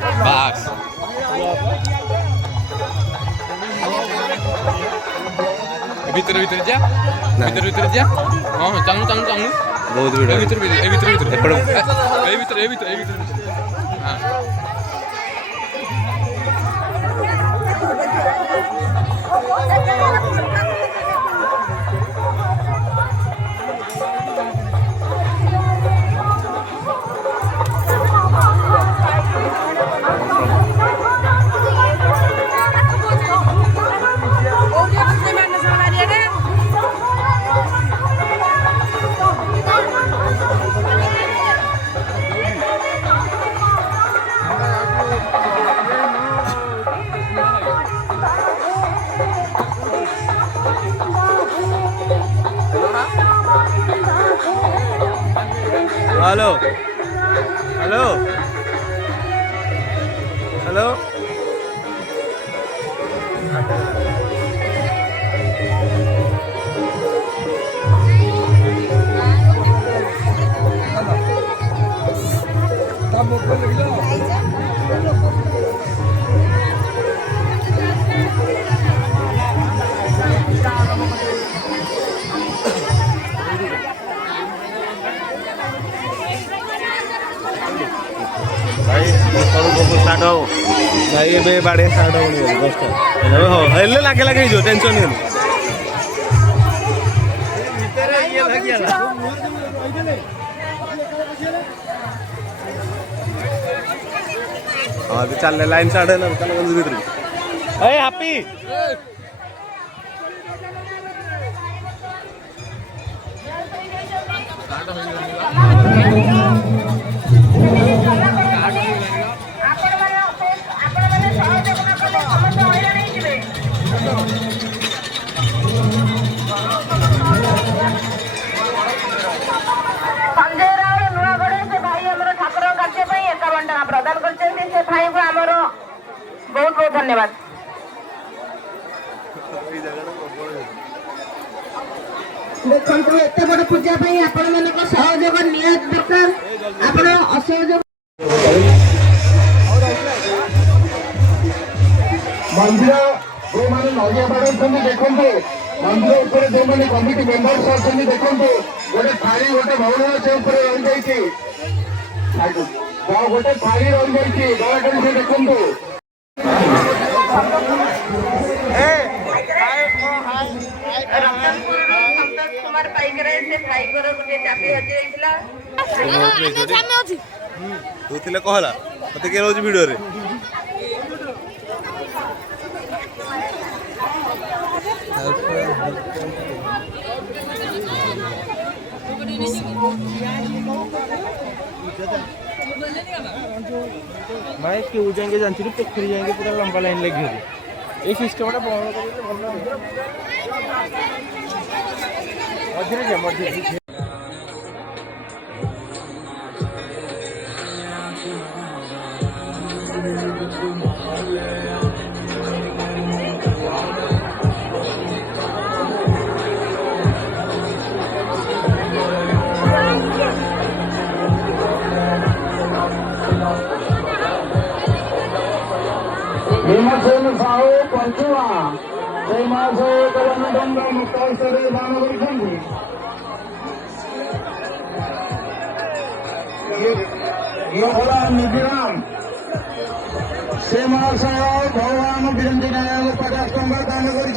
बास भीतर भीतर जा भीतर भीतर जा हाँ चांगू चांगू चांगू बहुत भिड़ भीतर भीतर ए भीतर भीतर एपड़ ए भीतर ए भीतर ए भीतर हाँ हेलो हेलो हेलो स्टार्ट हो भाई ए बाड़े स्टार्ट हो 10 लागे लागे जो टेंशन नहीं हाँ चल लाइन स्टार्ट है ना भीतर हैप्पी प्रदान कर भाई को आमर बहुत बहुत धन्यवाद। देखो एत बड़ पूजा आपण मान सहयोग निहत दरकार आपण असहयोग मंदिर जो मैंने नजिया बाड़ी देखो मंदिर उपर जो मैंने कमिटी मेम्बर्स अच्छा देखो गोटे थाली गोटे भवन से रही जाइए गोटे थाली रही जाइए दयाकोरी से देखो कुमार पाइकर से फाइबर गोटे चाकरी हजि तू थिले कहला मते के रोज वीडियो रे मैं क्यों जाएंगे जानती हूँ पोखरी जाएंगे पूरा लंबा लाइन लगी होगी ये सिस्टम बंद कर मध्य भीमसेन साहू पंचुआ से कलमदंड मुक्ताक्षर दान कर निधिराम से भगवान वीरेन्द्र नायक 50 टंका दान कर